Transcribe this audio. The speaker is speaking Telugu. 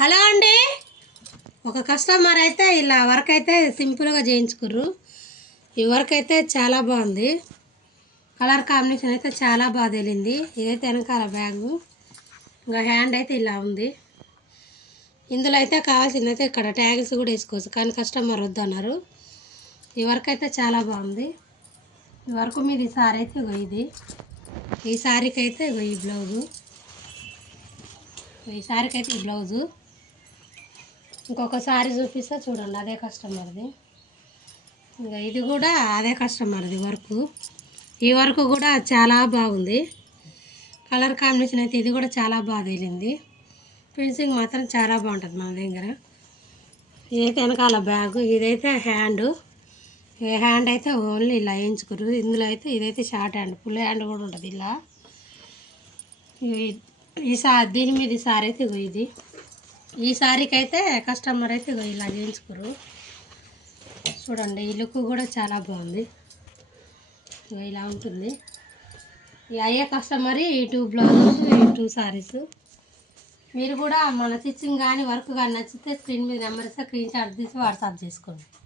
హలో అండి, ఒక కస్టమర్ అయితే ఇలా వర్క్ అయితే సింపుల్గా చేయించుకుర్రు. ఈ వర్క్ అయితే చాలా బాగుంది. కలర్ కాంబినేషన్ అయితే చాలా బాగా తెలింది. ఇదైతే వెనకాల బ్యాగు, ఇంకా హ్యాండ్ అయితే ఇలా ఉంది. ఇందులో అయితే కావాల్సింది అయితే ఇక్కడ ట్యాగ్స్ కూడా వేసుకోవచ్చు, కానీ కస్టమర్ వద్దన్నారు. ఈ వర్క్ అయితే చాలా బాగుంది. ఈ వర్క్ మీద ఈ సారీ అయితే ఇది, ఈ సారీకి అయితే ఈ బ్లౌజు, ఈ సారీకి అయితే ఈ బ్లౌజు. ఇంకొక సారీ చూపిస్తే చూడండి, అదే కస్టమర్ది. ఇంకా ఇది కూడా అదే కస్టమర్ది వర్క్. ఈ వర్క్ కూడా చాలా బాగుంది. కలర్ కాంబినేషన్ అయితే ఇది కూడా చాలా బాగా తేలింది. ఫినిషింగ్ మాత్రం చాలా బాగుంటుంది మన దగ్గర. ఇదైతే వెనకాల బ్యాగు, ఇదైతే హ్యాండ్. హ్యాండ్ అయితే ఓన్లీ ఇలా వేయించుకురు. ఇందులో అయితే ఇదైతే షార్ట్ హ్యాండ్, ఫుల్ హ్యాండ్ కూడా ఉంటుంది ఇలా. దీని మీద ఈ సారీ అయితే ఇది, ఈ సారీకి అయితే కస్టమర్ అయితే ఇలా చేయించుకోరు. చూడండి, ఈ లుక్ కూడా చాలా బాగుంది. ఇలా ఉంటుంది. ఈ అయ్యే కస్టమర్ ఈ 2 బ్లౌజెస్, ఈ 2 సారీస్. మీరు కూడా మన స్టిచ్చింగ్ కానీ వర్క్ కానీ నచ్చితే స్క్రీన్ మీద నెంబర్ ఇస్తే స్క్రీన్ షాట్ తీసి వాట్సాప్ చేసుకోండి.